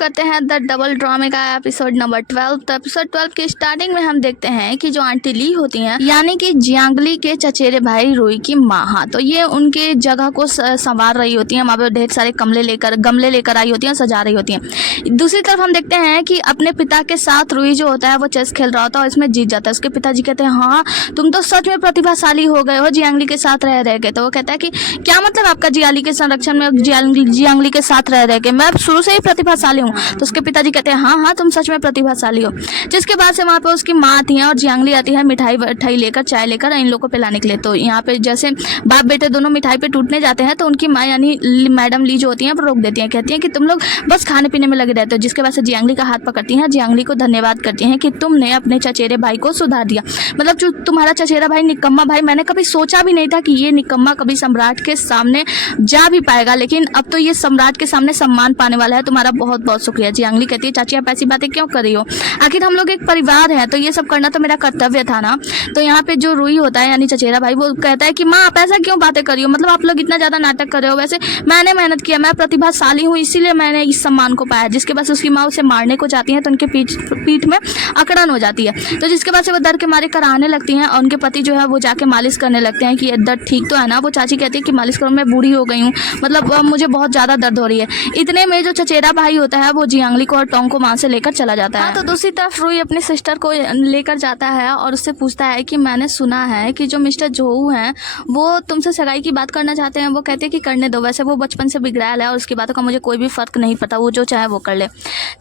करते हैं the double ड्रामे का एपिसोड नंबर 12। तो एपिसोड 12 की स्टार्टिंग में हम देखते हैं कि जो आंटी ली होती हैं यानी कि जियांगली के चचेरे भाई रुई की माँ, तो ये उनके जगह को संवार रही होती हैं। वहाँ पे ढेर सारे गमले लेकर आई होती हैं, सजा रही होती हैं। दूसरी तरफ हम देखते हैं कि अपने पिता के साथ रुई जो होता है वो चेस खेल रहा होता है और इसमें जीत जाता है। उसके पिताजी कहते हैं हाँ तुम तो सच में प्रतिभाशाली हो गए हो जियांगली के साथ रह के। तो वो कहता है कि क्या मतलब आपका जियांगली के संरक्षण में जियांगली के साथ रह के, मैं शुरू से ही प्रतिभाशाली हूँ। तो उसके पिताजी कहते हैं हाँ तुम सच में प्रतिभाशाली हो। जिसके बाद से वहाँ पे उसकी माँ आती है और जियांगली आती है मिठाई लेकर, चाय लेकर इन लोगों को पिलाने के लिए। तो यहाँ पे जैसे बाप बेटे दोनों मिठाई पे टूटने जाते हैं तो उनकी माँ यानी मैडम ली जो होती है वो रोक देती हैं, कहती हैं कि तुम लोग बस खाने पीने में लगे रहते हो। जिसके बाद से जियांगली का हाथ पकड़ती हैं, जियांगली को धन्यवाद करती हैं कि तुमने अपने चचेरे भाई को सुधार दिया। मतलब जो तुम्हारा चचेरा भाई निकम्मा भाई, मैंने कभी सोचा भी नहीं था कि ये निकम्मा कभी सम्राट के सामने जा भी पाएगा, लेकिन अब तो ये सम्राट के सामने सम्मान पाने वाला है। तुम्हारा बहुत बहुत शुक्रिया। जियांगली कहती है चाची आप ऐसी बातें क्यों कर रही हो, आखिर हम लोग एक परिवार है तो ये सब करना तो मेरा कर्तव्य था ना। तो यहाँ पे जो रुई होता है यानी चचेरा भाई वो कहता है कि माँ आप ऐसा क्यों बातें कर रही हो, मतलब आप लोग इतना ज्यादा नाटक कर रहे हो, वैसे मैंने मेहनत किया, मैं प्रतिभाशाली हूँ इसीलिए मैंने इस सम्मान को पाया। जिसके बाद उसकी माँ उसे मारने को जाती है तो उनके पीठ में अकड़न हो जाती है। तो जिसके बाद से वो दर्द के मारे कराने लगती हैं और उनके पति जो है वो जाके मालिश करने लगते हैं कि ये दर्द ठीक तो है ना। वो चाची कहती है कि मालिश करो, मैं बूढ़ी हो गई हूँ, मतलब मुझे बहुत ज़्यादा दर्द हो रही है। इतने में जो चचेरा भाई होता है वो जियांगली को और टोंग को वहाँ से लेकर चला जाता है। तो दूसरी तरफ रुई अपनी सिस्टर को लेकर जाता है और उससे पूछता है कि मैंने सुना है कि जो मिस्टर जोऊ हैं वो तुमसे सगाई की बात करना चाहते हैं। वो कहते हैं कि करने दो, वैसे वो बचपन से बिगड़ैल है और उसकी बातों का मुझे कोई भी फर्क नहीं पड़ता, वो जो चाहे वो कर ले।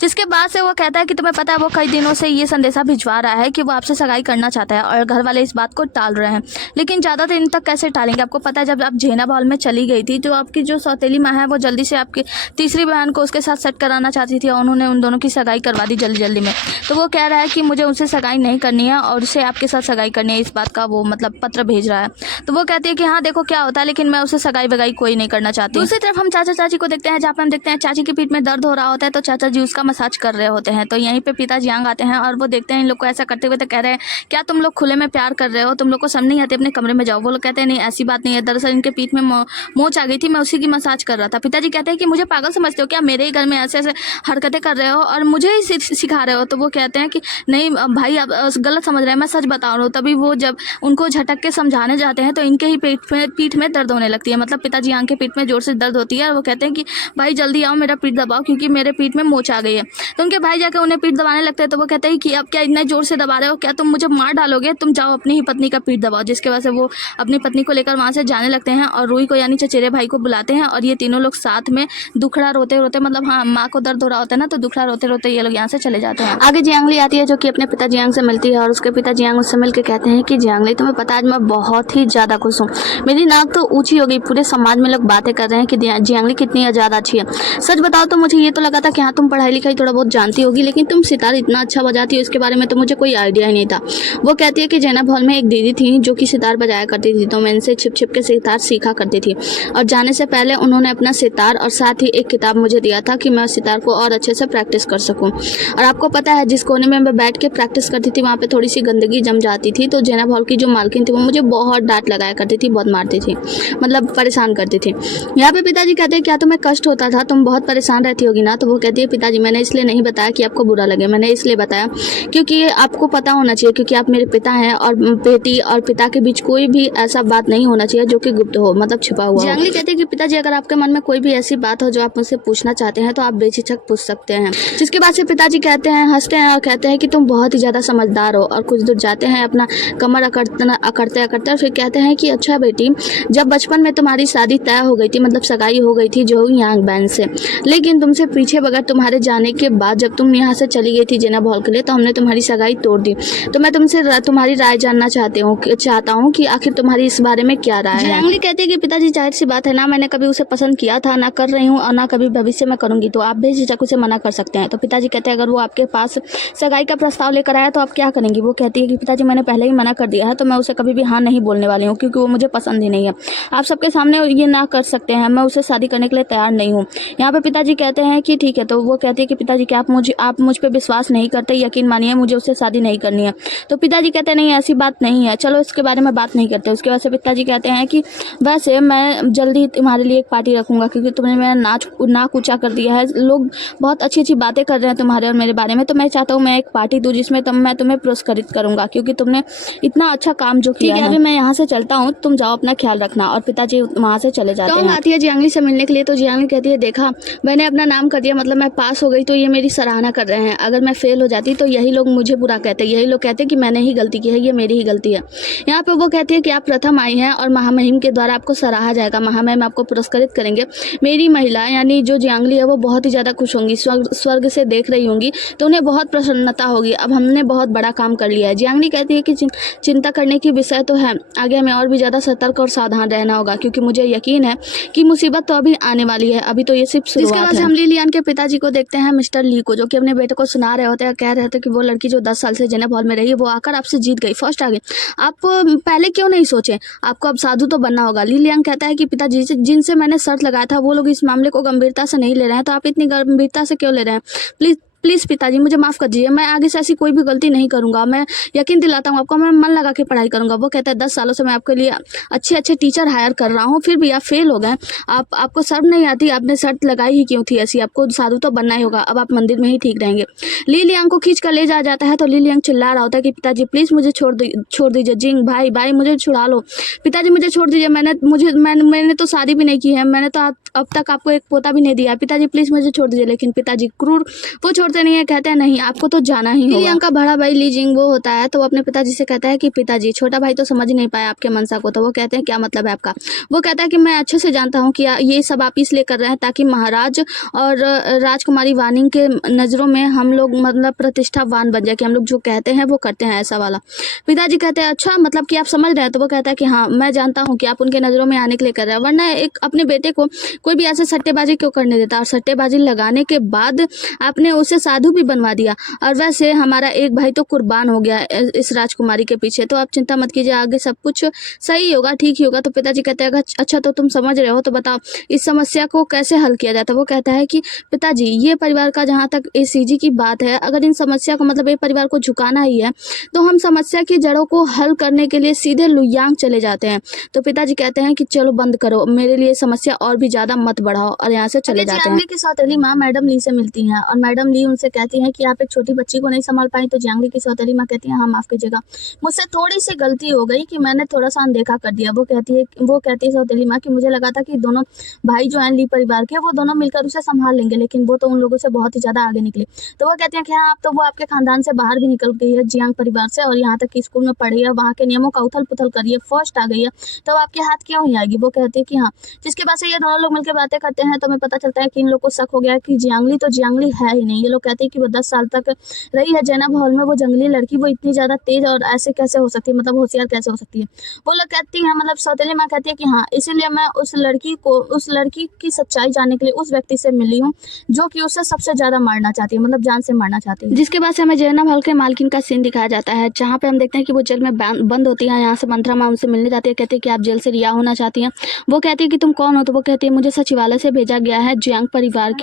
जिसके बाद से वो कहता है कि तुम्हें पता है वो कई दिनों से ये संदेशा भिजवा रहा है कि वो आपसे सगाई करना चाहता है और घर वाले इस बात को टाल रहे हैं, लेकिन ज़्यादा दिन तक कैसे टालेंगे। आपको पता है जब आप झेना बहल में चली गई थी तो आपकी जो सौतेली माँ है वो जल्दी से आपकी तीसरी बहन को उसके साथ सेट कराना चाहती थी और उन्होंने उन दोनों की सगाई करवा दी जल्दी में। तो वो कह रहा है कि मुझे उनसे सगाई नहीं करनी है और उसे आपके साथ सगाई करनी है, इस बात का वो मतलब पत्र भेज रहा है। तो वो कहती है कि हाँ देखो क्या होता है, लेकिन मैं उसे सगाई वगाई कोई नहीं करना चाहती। दूसरी तरफ हम चाचा चाची को देखते हैं, जहाँ पे हम देखते हैं चाची की पीठ में दर्द हो रहा होता है तो चाचा जी उसका मसाज कर रहे होते हैं। तो यहीं पे पिता जियांग आते हैं और वो देखते हैं इन लोग को ऐसा करते हुए, तो कह रहे हैं क्या तुम लोग खुले में प्यार कर रहे हो, तुम लोग को समझ नहीं आती, अपने कमरे में जाओ। वो लोग कहते हैं नहीं ऐसी बात नहीं है, दरअसल इनके पीठ में मोच आ गई थी, मैं उसी की मसाज कर रहा था। पिताजी कहते हैं कि मुझे पागल समझते हो क्या, मेरे ही घर में ऐसे ऐसे हरकतें कर रहे हो और मुझे ही सिखा रहे हो। तो वो कहते हैं कि नहीं भाई आप गलत समझ रहे हैं, मैं सच बता रहा हूँ। तभी वो जब उनको झटक के समझाने जाते हैं तो इनके ही पीठ में दर्द होने लगती है, मतलब पिताजी आंख के पीठ में जोर से दर्द होती है और वो कहते हैं कि भाई जल्दी आओ मेरा पीठ दबाओ क्योंकि मेरे पीठ में मोच आ गई है। तो उनके भाई जाकर उन्हें पीठ दबाने लगते हैं तो वो कहते हैं कि अब क्या इतना जोर से दबा रहे हो, क्या तुम मुझे मार डालोगे, तुम जाओ अपनी ही पत्नी का पीठ दबाओ। जिसके वजह से वो अपनी पत्नी को लेकर वहाँ से जाने लगते हैं और रुई को यानी चचेरे भाई को बुलाते हैं और ये तीनों लोग साथ में दुखड़ा रोते रोते, मतलब हाँ माँ को दर्द हो रहा होता है ना, तो दुखड़ा रोते रोते ये लोग यहाँ से चले जाते हैं। आगे जियांगली आती है जो कि अपने पिता जियांग से मिलती है और उसके पिता जियांग उससे मिलकर कहते हैं कि जियांगली तुम्हें पता है आज मैं बहुत ही ज़्यादा खुश हूँ, मेरी नाक तो ऊँची हो गई, पूरे समाज में लोग बातें कर रहे हैं कि जियांगली कितनी ज़्यादा अच्छी है। सच बताओ तो मुझे ये तो लगा था कि हाँ तुम पढ़ाई लिखाई थोड़ा बहुत जानती होगी, लेकिन तुम सितार इतना अच्छा बजाती हो इसके बारे में तो मुझे कोई आइडिया ही नहीं था। वो कहती है कि ज़ैनब हॉल में एक दीदी थी जो कि सितार बजाया करती थी, तो मैं इनसे छिप छिप के सितार सीखा करती थी और जाने से पहले उन्होंने अपना सितार और साथ ही एक किताब मुझे दिया था कि मैं सितार को और अच्छे से प्रैक्टिस कर सकूं। और आपको पता है जिस कोने में मैं बैठ के प्रैक्टिस करती थी वहाँ पे थोड़ी सी गंदगी जम जाती थी, तो ज़ैनब हॉल की जो मालकिन थी वो मुझे बहुत डांट लगाया करती थी, बहुत मारती थी, मतलब परेशान करती थी। यहाँ पे पिताजी कहते हैं क्या तुम्हें कष्ट होता था, तुम बहुत परेशान रहती होगी ना। तो वो कहती है पिताजी मैंने इसलिए नहीं बताया कि आपको बुरा लगे, मैंने इसलिए बताया क्योंकि आपको पता होना चाहिए, क्योंकि आप मेरे पिता हैं और बेटी और पिता के बीच कोई भी ऐसा बात नहीं होना चाहिए जो कि गुप्त हो, मतलब छिपा हुआ हो। जियांगली कहती है कि पिताजी अगर आपके मन में कोई भी ऐसी बात हो जो आप मुझसे पूछना चाहते हैं तो आप बेझिझक पूछ सकते हैं। जिसके बाद से पिताजी कहते हैं, हंसते हैं और कहते हैं कि तुम बहुत ही ज़्यादा समझदार हो और कुछ दूर जाते हैं, अपना कमर अकड़ते और फिर कहते हैं कि अच्छा बेटी जब बचपन में तुम्हारी शादी तय हो गई थी, मतलब सगाई हो गई थी जो यांग बैन से, लेकिन तुमसे पीछे बगैर तुम्हारे जाने के बाद जब तुम यहाँ से चली गई थी ज़ैनब हॉल के लिए तो हमने तुम्हारी सगाई तोड़ दी। तो मैं तुमसे तुम्हारी राय जानना चाहता हूँ कि आखिर तुम्हारी इस बारे में क्या राय है। जियांगली कहती है कि पिताजी जाहिर सी बात है ना, मैंने कभी उसे पसंद किया था, ना कर रही हूँ और ना कभी भविष्य में करूँगी, तो आप बेझिझक उसे मना कर सकते हैं। तो पिताजी कहते हैं अगर वो आपके पास सगाई का प्रस्ताव लेकर आया तो आप क्या करेंगी। वो कहती है कि पिताजी मैंने पहले ही मना कर दिया है तो मैं उसे कभी भी हाँ नहीं बोलने वाली हूँ क्योंकि वो मुझे पसंद ही नहीं है। आप सबके सामने ये ना कर सकते हैं, मैं उसे शादी करने के लिए तैयार नहीं हूँ। यहाँ पे पिताजी कहते हैं कि ठीक है। तो वो कहती है कि पिताजी क्या आप मुझ पर विश्वास नहीं करते, यकीन मानिए मुझे उससे शादी नहीं करनी है। तो पिताजी कहते हैं नहीं ऐसी बात नहीं है, चलो इसके बारे में बात नहीं करते। उसके बाद से पिताजी कहते हैं कि वैसे मैं जल्दी तुम्हारे लिए एक पार्टी रखूंगा क्योंकि तुमने मेरा नाक ऊंचा कर दिया है, लोग लोग बहुत अच्छी अच्छी बातें कर रहे हैं तुम्हारे और मेरे बारे में, तो मैं चाहता हूँ मैं एक पार्टी दूँ जिसमें मैं तुम्हें पुरस्कृत करूँगा, क्योंकि तुमने इतना अच्छा काम जो किया है। अभी मैं यहाँ से चलता हूँ, तुम जाओ, अपना ख्याल रखना। और पिताजी वहाँ से चले जाते हैं। आती है जियांगली से मिलने के लिए, तो जियांगली कहती है देखा मैंने अपना नाम कर दिया, मतलब मैं पास हो गई, तो ये मेरी सराहना कर रहे हैं। अगर मैं फेल हो जाती तो यही लोग मुझे बुरा कहते, यही लोग कहते कि मैंने ही गलती की है, ये मेरी ही गलती है। यहाँ पे वो कहती है कि आप प्रथम आई हैं और महामहिम के द्वारा आपको सराहा जाएगा, महामहिम आपको पुरस्कृत करेंगे। मेरी महिला यानी जो जियांगली है वो बहुत ही ज़्यादा खुश होंगी, स्वर्ग से देख रही होंगी, तो उन्हें बहुत प्रसन्नता होगी। अब हमने बहुत बड़ा काम कर लिया है। जियांगली कहती है कि चिंता करने की विषय तो है, आगे हमें और भी ज़्यादा सतर्क और सावधान रहना होगा, क्योंकि मुझे यकीन है कि मुसीबत तो अभी आने वाली है, अभी तो ये सिर्फ शुरुआत है। इसके बाद हम ली लियान के पिताजी को देखते हैं, मिस्टर ली को, जो कि अपने बेटे को सुना रहे होते हैं, कह रहे थे कि वो लड़की जो 10 साल से जेनेब हॉल में रही, वो आकर आपसे जीत गई, फर्स्ट आ गई, आप पहले क्यों नहीं सोचे, आपको अब साधु तो बनना होगा। ली लियांग कहता है कि पिताजी जिनसे मैंने शर्त लगाया था वो लोग इस मामले को गंभीरता से नहीं ले रहे हैं, तो आप इतनी गंभीरता से क्यों ले रहे हैं। प्लीज़ पिताजी मुझे माफ़ कर दीजिए, मैं आगे से ऐसी कोई भी गलती नहीं करूंगा, मैं यकीन दिलाता हूँ आपको, मैं मन लगा के पढ़ाई करूंगा। वो कहता है 10 सालों से मैं आपके लिए अच्छे अच्छे टीचर हायर कर रहा हूँ, फिर भी आप फेल हो गए, आपको शर्म नहीं आती, आपने शर्त लगाई ही क्यों थी ऐसी, आपको साधु तो बनना ही होगा, अब आप मंदिर में ही ठीक रहेंगे। ली लियांग को खींच कर ले जाता है, तो ली लियांग चिल्ला रहा होता है कि पिताजी प्लीज़ मुझे छोड़ दीजिए, जिंग भाई मुझे छुड़ा लो, पिताजी मुझे छोड़ दीजिए, मैंने तो शादी भी नहीं की है, मैंने तो अब तक आपको एक पोता भी नहीं दिया, पिताजी प्लीज़ मुझे छोड़ दीजिए। लेकिन पिताजी क्रूर, वो छोड़ते नहीं है, कहते हैं नहीं आपको तो जाना ही होगा। ली लियांग का बड़ा भाई ली जिंग वो होता है, तो वो अपने पिताजी से कहता है कि पिताजी छोटा भाई तो समझ नहीं पाया आपके मनसा को, तो वो कहते हैं क्या मतलब है आपका। वो कहता है कि मैं अच्छे से जानता हूँ कि ये सब आप इसलिए कर रहे हैं ताकि महाराज और राजकुमारी वानिंग के नज़रों में हम लोग मतलब प्रतिष्ठावान बन जाए, कि हम लोग जो कहते हैं वो करते हैं, ऐसा वाला। पिताजी कहते हैं अच्छा मतलब कि आप समझ रहे हैं, तो वो कहता है कि हाँ मैं जानता हूँ कि आप उनके नज़रों में आने के लिए कर रहे हैं, वरना एक अपने बेटे को कोई भी ऐसे सट्टेबाजी क्यों करने देता, और सट्टेबाजी लगाने के बाद आपने उसे साधु भी बनवा दिया, और वैसे हमारा एक भाई तो कुर्बान हो गया इस राजकुमारी के पीछे, तो आप चिंता मत कीजिए, आगे सब कुछ सही होगा, ठीक ही होगा। तो पिताजी कहते हैं अच्छा तो तुम समझ रहे हो, तो बताओ इस समस्या को कैसे हल किया जाता है। वो कहता है कि पिताजी ये परिवार का जहाँ तक एसीजी की बात है, अगर इन समस्या को मतलब ये परिवार को झुकाना ही है, तो हम समस्या की जड़ों को हल करने के लिए सीधे लुयांग चले जाते हैं। तो पिताजी कहते हैं कि चलो बंद करो, मेरे लिए समस्या और भी ज्यादा मत बढ़ाओ, और यहाँ से चले जाते हैं। जियांगली की सौतेली माँ मैडम ली से मिलती हैं, और मैडम ली उनसे कहती हैं कि आप एक छोटी बच्ची को नहीं संभाल पाई। तो जियांगली की सौतेली माँ कहती है हाँ माफ कीजिएगा, मुझसे थोड़ी सी गलती हो गई कि मैंने थोड़ा सा अनदेखा कर दिया। वो कहती है सौतेली माँ कि मुझे लगा था कि दोनों भाई जो हैं ली परिवार के, वो दोनों मिलकर उसे संभाल लेंगे, लेकिन वो तो उन लोगों से बहुत ही ज्यादा आगे निकले। तो वो कहते हैं कि हाँ अब तो वो आपके खानदान से बाहर भी निकल गई है, जियांग परिवार से, और यहाँ तक कि स्कूल में पढ़ी है, वहाँ के नियमों का उथल पुथल करिए, फर्स्ट आ गई है, तो आपके हाथ क्यों ही आएगी। वो कहती है कि हाँ, जिसके बाद से ये दोनों लोग मिलकर बातें करते हैं, तो हमें पता चलता है कि इन लोग को शक हो गया कि जियांगली तो जियांगली है ही नहीं। ये लोग कहते हैं कि वो 10 साल तक रही है जेनेब हॉल में, वो जंगली लड़की, वो इतनी ज्यादा तेज और ऐसे कैसे हो सकती है, मतलब होशियार कैसे हो सकती है। वो लोग कहती है, मतलब सौतेली माँ कहती है कि हाँ इसीलिए मैं उस लड़की की सच्चाई जानने के लिए उस व्यक्ति से मिली हूँ जो कि उसे सबसे ज्यादा मारना चाहती है, मतलब जान से मारना चाहती है। जिसके बाद से हमें जेनेब हॉल के मालकिन का सीन दिखाया जाता है, जहाँ पे हम देखते हैं कि वो जेल में बंद होती है। यहाँ से मंत्रा माँ उनसे मिलने जाती है, कहती है कि आप जेल से रिहा होना चाहती हैं। वो कहती है कि तुम कौन हो, तो वो कहती है मुझे सचिवालय से भेजा गया है जियांग परिवार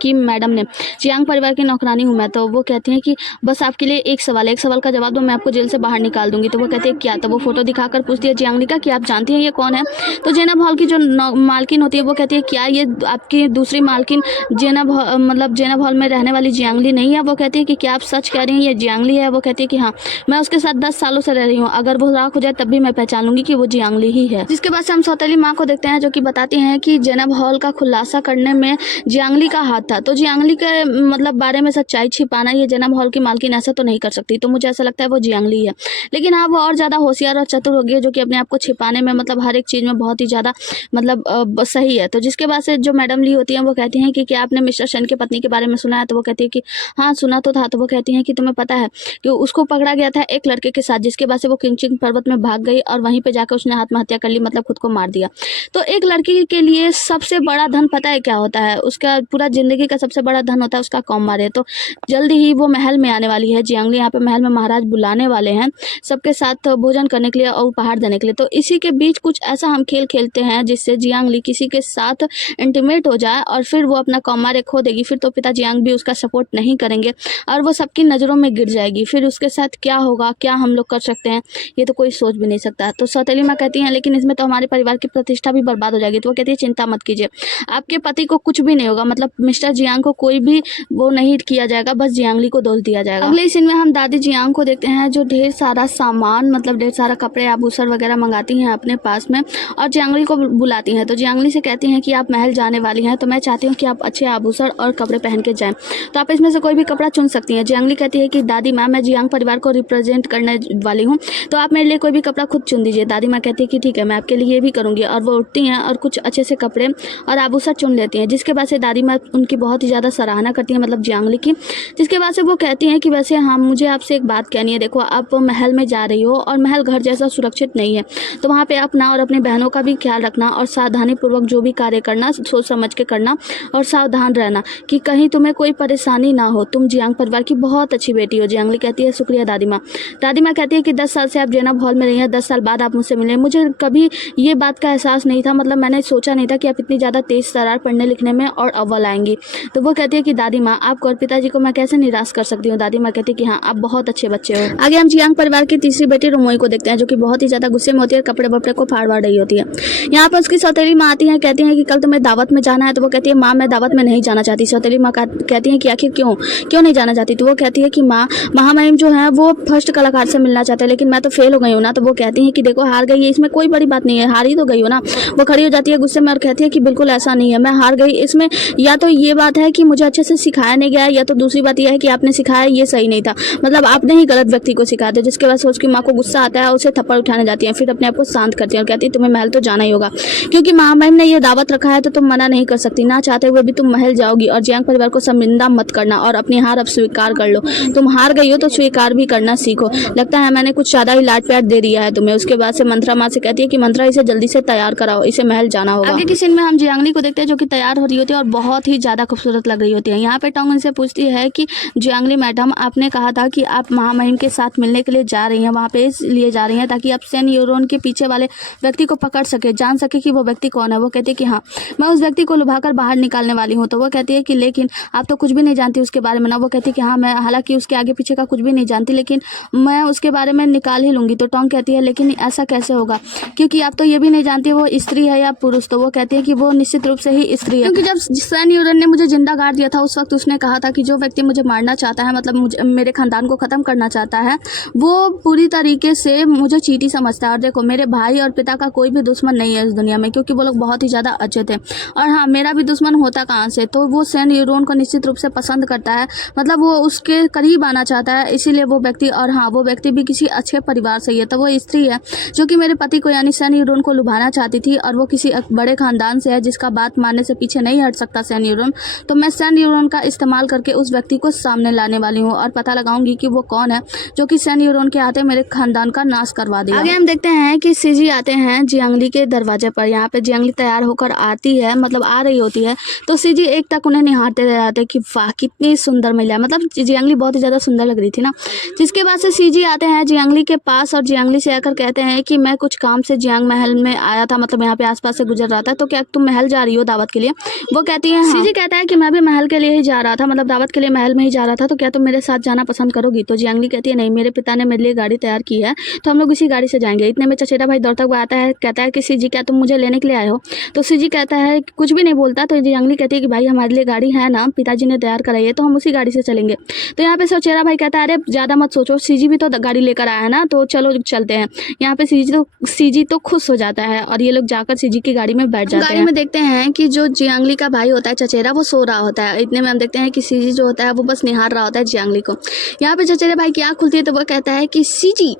की मैडम ने, जियांग परिवार की नौकरानी हूँ मैं। तो वो कहती है कि बस आपके लिए एक सवाल का जवाब दो, मैं आपको जेल से बाहर निकाल दूंगी। तो वो कहती है क्या, तो वो फोटो दिखाकर पूछती है जियांगली का कि आप जानती हैं ये कौन है। तो जेनेब हॉल की जो मालकिन होती है वो कहती है क्या ये आपकी दूसरी मालकिन जेनेब हॉल में रहने वाली जियांगली नहीं है। वो कहती है कि क्या आप सच कह रही हैं ये जियांगली है। वो कहती है कि हाँ मैं उसके साथ 10 सालों से रह रही हूँ, अगर वो राख हो जाए तब भी मैं पहचान लूंगी कि वो जियांगली ही है। जिसके बाद से हम सौतेली माँ को देखते हैं, जो कि बताती हैं कि जेनेब हॉल का खुलासा करने में जियांगली का हाथ था। तो जियांगली के मतलब बारे में सच्चाई छिपाना ये जेनेब हॉल की मालकिन ऐसा तो नहीं कर सकती, तो मुझे ऐसा लगता है वो जियांगली है। लेकिन हाँ वो और ज़्यादा होशियार और चतुर हो गई है, जो कि अपने आप को छिपाने में मतलब हर एक चीज़ में बहुत ही ज़्यादा मतलब सही है। तो जिसके बाद से जो मैडम ली होती हैं वो कहती हैं कि क्या आपने मिस्टर सेन की पत्नी के बारे में सुना है। तो वो कहती है कि हाँ सुना तो था। तो वो कहती हैं कि तुम्हें पता है कि उसको पकड़ा गया था एक लड़के के साथ, जिसके बाद से वो किंगचिंग पर्वत में भाग गई और वहीं पे जाकर उसने आत्महत्या कर ली, मतलब खुद को मार दिया। तो एक लड़की के लिए सबसे बड़ा धन पता है क्या होता है, उसका पूरा जिंदगी का सबसे बड़ा धन होता है उसका कौमार्य। रहे हैं। तो जल्दी ही वो महल में आने वाली है जियांगली। यहाँ पे महल में महाराज बुलाने वाले हैं सबके साथ भोजन करने के लिए और उपहार देने के लिए। तो इसी के बीच कुछ ऐसा हम खेल खेलते हैं जिससे जियांगली किसी के साथ इंटीमेट हो जाए और फिर वो अपना कौमार्य खो देगी। फिर तो पिता जियांग भी उसका सपोर्ट नहीं करेंगे और वो सबकी नज़रों में गिर जाएगी। फिर उसके साथ क्या होगा, क्या हम लोग कर सकते हैं, ये तो कोई सोच भी नहीं सकता। तो सौतेली माँ कहती हैं लेकिन इसमें तो हमारे परिवार की प्रतिष्ठा भी बर्बाद हो जाएगी। तो वो कहती है चिंता मत कीजिए, आपके पति को कुछ भी नहीं होगा, मतलब मिस्टर जियांग को कोई भी वो नहीं किया जाएगा, बस जियांगली को दोष दिया जाएगा। अगले सीन में हम दादी जियांग को देखते हैं जो ढेर सारा सामान, मतलब ढेर सारा कपड़े आभूषण वगैरह मंगाती हैं अपने पास में और जियांगली को बुलाती हैं। तो जियांगली से कहती हैं कि आप महल जाने वाली हैं तो मैं चाहती हूँ कि आप अच्छे आभूषण और कपड़े पहन के जाएं, तो आप इसमें से कोई भी कपड़ा चुन सकती हैं। जियांगली कहती है कि दादी माँ, मैं जियांग परिवार को रिप्रेजेंट करने वाली हूँ, तो आप मेरे लिए कोई भी कपड़ा खुद चुन दीजिए। दादी माँ कहती है कि ठीक है, मैं आपके लिए ये भी करूँगी। और वो उठती हैं और कुछ अच्छे से कपड़े और आभूषण चुन लेती हैं, जिसके बाद से दादी माँ उनकी बहुत ही ज़्यादा सराहना करती हैं, मतलब जियांगली की। जिसके बाद से वो कहती हैं कि वैसे हाँ, मुझे आपसे एक बात कहनी है। देखो, आप महल में जा रही हो और महल घर जैसा सुरक्षित नहीं है, तो वहाँ पे अपना और अपनी बहनों का भी ख्याल रखना और सावधानीपूर्वक जो भी कार्य करना सोच समझ के करना और सावधान रहना कि कहीं तुम्हें कोई परेशानी ना हो। तुम जियांग परिवार की बहुत अच्छी बेटी हो। जियांगली कहती है शुक्रिया दादी माँ। दादी माँ कहती है कि 10 साल से आप जेनब हॉल में रही हैं, 10 साल बाद आप मुझसे मिले, मुझे कभी ये बात का एहसास नहीं था, मतलब मैंने सोचा नहीं था कि आप इतनी ज़्यादा तेज तर्रार पढ़ने लिखने में और अव्वल आएंगी। तो वो कहती है कि दादी माँ, आपको और पिताजी को मैं कैसे निराश कर सकती हूँ। दादी माँ कहती है कि हाँ, आप बहुत अच्छे बच्चे हो। आगे हम जियांग परिवार की तीसरी बेटी रुमोई को देखते हैं जो कि बहुत ही ज़्यादा गुस्से में होती है, कपड़े वपड़े को फाड़ वाड़ रही होती है। यहाँ पर उसकी सौतेली माँ आती है, कहती है कि कल तुम्हें दावत में जाना है। तो वो कहती है माँ, मैं दावत में नहीं जाना चाहती। सौतेली माँ कहती है कि आखिर क्यों नहीं जाना चाहती। तो वो कहती है कि माँ, महामहिम जो है वो फर्स्ट कलाकार से मिलना चाहते हैं, लेकिन मैं तो फेल हो गई हूँ ना। तो वो कहती है कि देखो, हार गई है, इसमें कोई बड़ी बात नहीं है, हार ही तो गई हो ना। वो खड़ी हो जाती है गुस्से में और कहती है कि बिल्कुल ऐसा नहीं है, मैं हार गई। इसमें या तो ये बात है कि मुझे अच्छे से सिखाया नहीं गया, या तो दूसरी बात यह है कि आपने सिखाया ये सही नहीं था, मतलब आपने ही गलत व्यक्ति को सिखाया था। जिसके बाद उसकी माँ को गुस्सा आता है, उसे थप्पड़ उठाने जाती है, फिर अपने आप को शांत करती है और कहती है तुम्हें महल तो जाना ही होगा, क्योंकि महामहिम ने यह दावत रखा है तो तुम मना नहीं कर सकती। ना चाहते हुए भी तुम महल जाओगी और जियांग परिवार को शर्मिंदा मत करना और अपनी हार अब स्वीकार कर लो। तुम हार गई हो तो स्वीकार भी करना सीखो। लगता है मैंने कुछ ज्यादा ही लाड प्यार दे दिया है तुम्हें। उसके बाद से मंत्रा माँ से कहती है कि मंत्रा, इसे जल्दी से तैयार कराओ, इसे महल जाना होगा। आगे की सीन में हम जियांगली को देखते हैं जो कि तैयार हो रही होती है और बहुत ही ज्यादा खूबसूरत लग रही होती है। यहाँ पे टोंग उनसे पूछती है कि जियांगली मैडम, आपने कहा था कि आप महामहिम के साथ मिलने के लिए जा रही हैं, वहाँ पे इसलिए जा रही हैं ताकि आप सेन यूरोन के पीछे वाले व्यक्ति को पकड़ सके, जान सके कि वो व्यक्ति कौन है। वो कहती है कि हाँ, मैं उस व्यक्ति को लुभाकर बाहर निकालने वाली हूँ। तो वो कहती है कि लेकिन आप तो कुछ भी नहीं जानती उसके बारे में ना। वो कहती है कि हाँ, मैं हालांकि उसके आगे पीछे का कुछ भी नहीं जानती, लेकिन मैं उसके बारे में निकाल ही लूँगी। तो टोंग कहती है लेकिन ऐसा कैसे होगा, क्योंकि आप तो ये भी नहीं जानती वो स्त्री है या पुरुष। तो वो कहती है कि वो निश्चित रूप से ही स्त्री है, क्योंकि जब सेन यूरोन ने मुझे जिंदा गाड़ दिया था उस वक्त उसने कहा था कि जो व्यक्ति मुझे मारना चाहता है, मतलब मुझे, मेरे खानदान को ख़त्म करना चाहता है, वो पूरी तरीके से मुझे चींटी समझता है। और देखो, मेरे भाई और पिता का कोई भी दुश्मन नहीं है इस दुनिया में, क्योंकि वो लोग बहुत ही ज़्यादा अच्छे थे। और हाँ, मेरा भी दुश्मन होता कहाँ से, तो वो सेन यूरोन को निश्चित रूप से पसंद करता है, मतलब वो उसके करीब आना चाहता है, इसीलिए वो व्यक्ति, और हाँ, वो व्यक्ति भी किसी अच्छे परिवार से ही है। तो वो स्त्री है जो कि मेरे पति को यानी सेन यूरोन को लुभाना चाहती थी, और वो किसी बड़े खानदान से है जिसका बात मानने से पीछे नहीं हट सकता सेन यूरोन। तो मैं सेन यूरोन का इस्तेमाल करके उस व्यक्ति को सामने लाने वाली हूँ और पता लगाऊंगी कि वो कौन है जो कि सेन यूरोन के आते मेरे खानदान का नाश करवा देगा। आगे हम देखते हैं कि सीजी आते हैं जियांगली के दरवाजे पर। यहाँ पे जियांगली तैयार होकर आती है, मतलब आ रही होती है, तो सीजी एक तक उन्हें निहारते रह जाते कि वाह कितनी सुंदर महिला, मतलब जियांगली बहुत ही ज़्यादा सुंदर लग रही थी ना। जिसके बाद से सीजी आते हैं जियांगली के पास और जियांगली से आकर कहते हैं कि मैं कुछ काम से जियांग महल में आया था, मतलब यहाँ पे आसपास से गुजर रहा था, तो क्या तुम महल जा रही हो दावत के लिए। वो कहती है हाँ। सीजी कहता है कि मैं भी महल के लिए ही जा रहा था, मतलब दावत के लिए महल में ही जा रहा था, तो क्या तुम मेरे साथ जाना पसंद करोगी। तो जियांगली कहती है नहीं, मेरे पिता ने मेरे लिए गाड़ी तैयार की है, तो हम लोग इसी गाड़ी से जाएंगे। इतने में चचेरा भाई दौड़ता हुआ आता है, कहता है कि सीजी क्या तुम मुझे लेने के लिए आए हो। तो सीजी कहता है कुछ भी नहीं बोलता। तो जियांगली कहती है कि भाई हमारे लिए गाड़ी है ना, पिताजी ने तैयार कराई है, तो हम उसी गाड़ी से चलेंगे। तो यहाँ पे चचेरा भाई कहता है अरे ज़्यादा मत सोचो, सीजी भी तो गाड़ी लेकर आया है ना, तो चलो चलते हैं। यहाँ पे सीजी तो खुश हो जाता है और ये लोग जाकर सीजी की गाड़ी में बैठ जाते हैं। गाड़ी में देखते हैं कि जो जियांगली का भाई होता है चचेरा, वो सो रहा होता है। इतने में हम देखते हैं कि सीजी जो होता है वो बस निहार रहा होता है जियांगली को। यहाँ पे चचेरे भाई की आँख खुलती है तो वो कहता है कि सीजी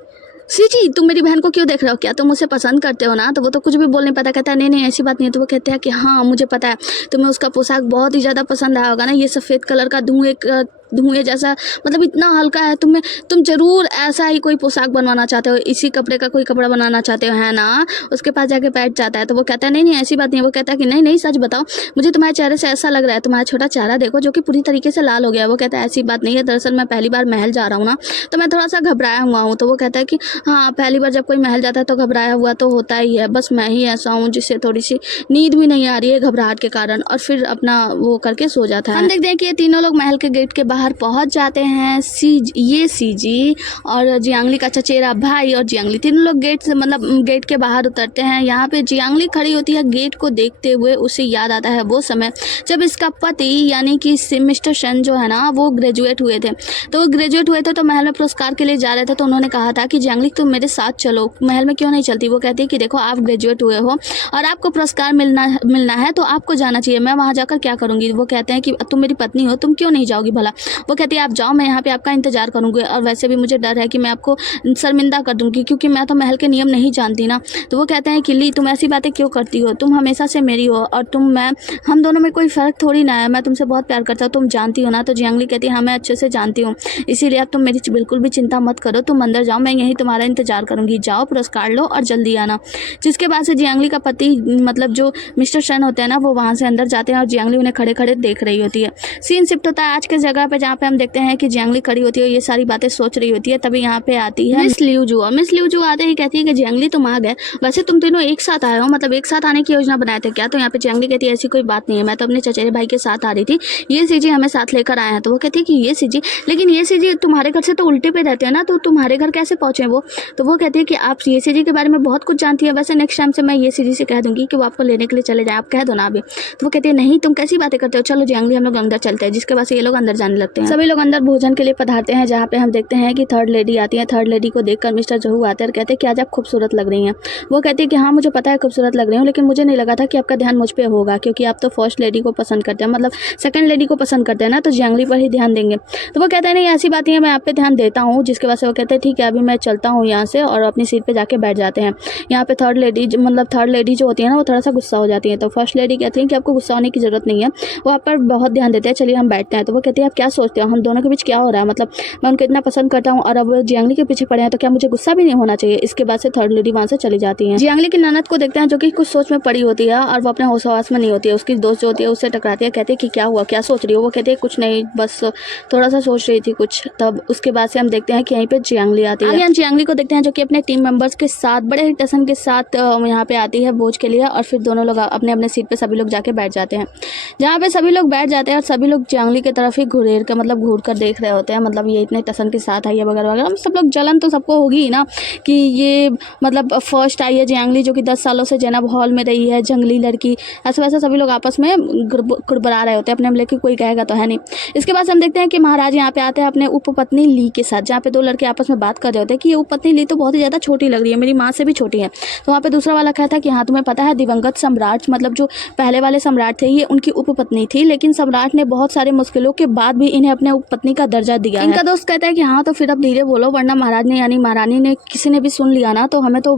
तुम मेरी बहन को क्यों देख रहे हो, क्या तुम मुझसे पसंद करते हो ना। तो वो तो कुछ भी बोल नहीं पाता, कहता है नहीं ऐसी बात नहीं है। तो वो कहते हैं कि हाँ मुझे पता है, तुम्हें उसका पोशाक बहुत ही ज़्यादा पसंद आया होगा ना, ये सफ़ेद कलर का धुएं धुएं जैसा, मतलब इतना हल्का है। तुम जरूर ऐसा ही कोई पोशाक बनवाना चाहते हो, इसी कपड़े का कोई कपड़ा बनाना चाहते हो, है ना। उसके पास जाके बैठ जाता है। तो वो कहता है नहीं नहीं ऐसी बात नहीं है। वो कहता है कि नहीं नहीं सच बताओ, मुझे तुम्हारे चेहरे से ऐसा लग रहा है, तुम्हारा छोटा चेहरा देखो जो कि पूरी तरीके से लाल हो गया है। वो कहता है ऐसी बात नहीं है, दरअसल मैं पहली बार महल जा रहा हूँ ना, तो मैं थोड़ा सा घबराया हुआ हूँ। तो वो कहता है कि हाँ, पहली बार जब कोई महल जाता है तो घबराया हुआ तो होता ही है, बस मैं ही ऐसा हूँ जिससे थोड़ी सी नींद भी नहीं आ रही है घबराहट के कारण। और फिर अपना वो करके सो जाता है। हम देखते हैं कि ये तीनों लोग महल के गेट के बाहर पहुंच जाते हैं। ये सीजी और जियांगली का चचेरा भाई और जियांगली तीनों लोग गेट से मतलब गेट के बाहर उतरते हैं। यहाँ पे जियांगली खड़ी होती है गेट को देखते हुए। उसे याद आता है वो समय जब इसका पति यानी कि मिस्टर शन जो है ना, वो ग्रेजुएट हुए थे। तो वो ग्रेजुएट हुए थे तो महल में पुरस्कार के लिए जा रहे थे। तो उन्होंने कहा था कि जियांगली तुम मेरे साथ चलो, महल में क्यों नहीं चलती। वो कहती है कि देखो आप ग्रेजुएट हुए हो और आपको पुरस्कार मिलना है तो आपको जाना चाहिए, मैं वहाँ जाकर क्या करूँगी। वो कहते हैं कि तुम मेरी पत्नी हो, तुम क्यों नहीं जाओगी भला। वो कहती है आप जाओ, मैं यहाँ पे आपका इंतजार करूँगी, और वैसे भी मुझे डर है कि मैं आपको शर्मिंदा कर दूँगी क्योंकि मैं तो महल के नियम नहीं जानती ना। तो वो कहते हैं कि ली तुम ऐसी बातें क्यों करती हो, तुम हमेशा से मेरी हो और हम दोनों में कोई फ़र्क थोड़ी ना है, मैं तुमसे बहुत प्यार करता हूँ, तुम जानती हो ना। तो जियांगली कहती है हाँ मैं अच्छे से जानती हूँ, इसीलिए अब तुम मेरी बिल्कुल भी चिंता मत करो, तुम अंदर जाओ, मैं यहीं तुम्हारा इंतजार करूँगी, जाओ पुरस्कार लो और जल्दी आना। जिसके बाद से जियांगली का पति मतलब जो मिस्टर शन होते हैं ना, वो वहाँ से अंदर जाते हैं और जियांगली उन्हें खड़े खड़े देख रही होती है। सीन शिफ्ट होता है आज के जगह पे जहाँ पे हम देखते हैं कि जियांगली खड़ी होती है, ये सारी बातें सोच रही होती है। तभी यहाँ पे आती है मिस लियूजू। मिस लियूजू आते ही कहती है कि जियांगली तुम आ गए, वैसे तुम तीनों एक साथ आए हो, मतलब एक साथ आने की योजना बनाए थे क्या। तो यहाँ पे जियांगली कहती है ऐसी कोई बात नहीं है, मैं तो अपने चचेरे भाई के साथ आ रही थी, ये सीजी हमें साथ लेकर आए हैं। तो वो कहती है कि ये सीजी, लेकिन ये सीजी तुम्हारे घर से तो उल्टे पे रहते हैं ना, तो तुम्हारे घर कैसे पहुंचे वो। तो वो कहती है कि आप ये सीजी के बारे में बहुत कुछ जानती है, वैसे नेक्स्ट टाइम से मैं ये सीजी से कह दूंगी कि वो आपको लेने के लिए चले जाए, आप कह दो ना अभी। तो वो कहती है नहीं तुम कैसी बातें करते हो, चलो जियांगली हम लोग अंदर चलते हैं। जिसके बाद से ये लोग अंदर जाने लगते हैं। सभी लोग अंदर भोजन के लिए पधारते हैं, जहाँ पे हम देखते हैं कि थर्ड लेडी आती है। थर्ड लेडी को देखकर मिस्टर जहू आते हैं और कहते हैं कि आज आप खूबसूरत लग रही हैं। वो कहती है कि हाँ मुझे पता है खूबसूरत लग रही हूँ, लेकिन मुझे नहीं लगा था कि आपका ध्यान मुझ पर होगा, क्योंकि आप तो फर्स्ट लेडी को पसंद करते हैं, मतलब सेकंड लेडी को पसंद करते हैं ना, तो जियांगली पर ही ध्यान देंगे। तो वो कहते हैं नहीं ऐसी बात नहीं है, मैं आप पे ध्यान देता हूँ। जिसके बाद से वो कहते हैं ठीक है अभी मैं चलता हूँ यहाँ से, और अपनी सीट पे जाके बैठ जाते हैं। यहाँ पे थर्ड लेडी जो होती है ना, वो थोड़ा सा गुस्सा हो जाती है। तो फर्स्ट लेडी कहती है कि आपको गुस्सा होने की जरूरत नहीं है, वो आप पर बहुत ध्यान देते हैं, चलिए हम बैठते हैं। तो वो कहती है आप क्या सोचते हो, हम दोनों के बीच क्या हो रहा है, मतलब मैं उनको इतना पसंद करता हूँ और अब जियांगली के पीछे पड़े हैं, तो क्या मुझे गुस्सा भी नहीं होना चाहिए। इसके बाद से थर्ड लेडी वहाँ से चली जाती है। जियांगली की ननद को देखते हैं जो कि कुछ सोच में पड़ी होती है और वो अपने होश हवास में नहीं होती है। उसकी दोस्त जो होती है उससे टकराती है, कहती है कि क्या हुआ, क्या सोच रही हो। वो कहती है कुछ नहीं, बस थोड़ा सा सोच रही थी कुछ। तब उसके बाद से हम देखते हैं कि यहीं पे जियांगली आती है। हम जियांगली को देखते हैं जो कि अपने टीम मेंबर्स के साथ बड़े ही टसन के साथ यहाँ पे आती है भोज के लिए, और फिर दोनों लोग अपने अपने सीट पे सभी लोग जाके बैठ जाते हैं। जहाँ पे सभी लोग बैठ जाते हैं और सभी लोग जियांगली की तरफ ही घूर कर देख रहे होते हैं, मतलब ये इतने टसन के साथ आई है वगैरह वगैरह। सब लोग जलन तो सबको होगी ही ना कि ये मतलब फर्स्ट आई है जियांगली जो कि 10 सालों से जेनब हॉल में रही है, जंगली लड़की, ऐसा वैसा सभी लोग आपस में कुड़बड़ा रहे होते हैं अपने, लेकिन कोई कहेगा तो है नहीं। इसके बाद हम देखते हैं कि महाराज यहाँ पे आते हैं अपने उपपत्नी ली के साथ, जहाँ पे दो लड़के आपस में बात कर रहे होते हैं कि ये उपपत्नी ली तो बहुत ही ज़्यादा छोटी लग रही है, मेरी माँ से भी छोटी है। तो वहाँ पे दूसरा वाला कहता है कि हाँ तुम्हें पता है दिवंगत सम्राट, मतलब जो पहले वाले सम्राट थे, ये उनकी उपपत्नी थी, लेकिन सम्राट ने बहुत सारे मुश्किलों के बाद भी इन्हें अपने उपपत्नी का दर्जा दिया है। इनका दोस्त कहता है कि हाँ तो फिर अब धीरे बोलो, वरना महाराज ने यानी महारानी ने किसी ने भी सुन लिया ना तो हमें तो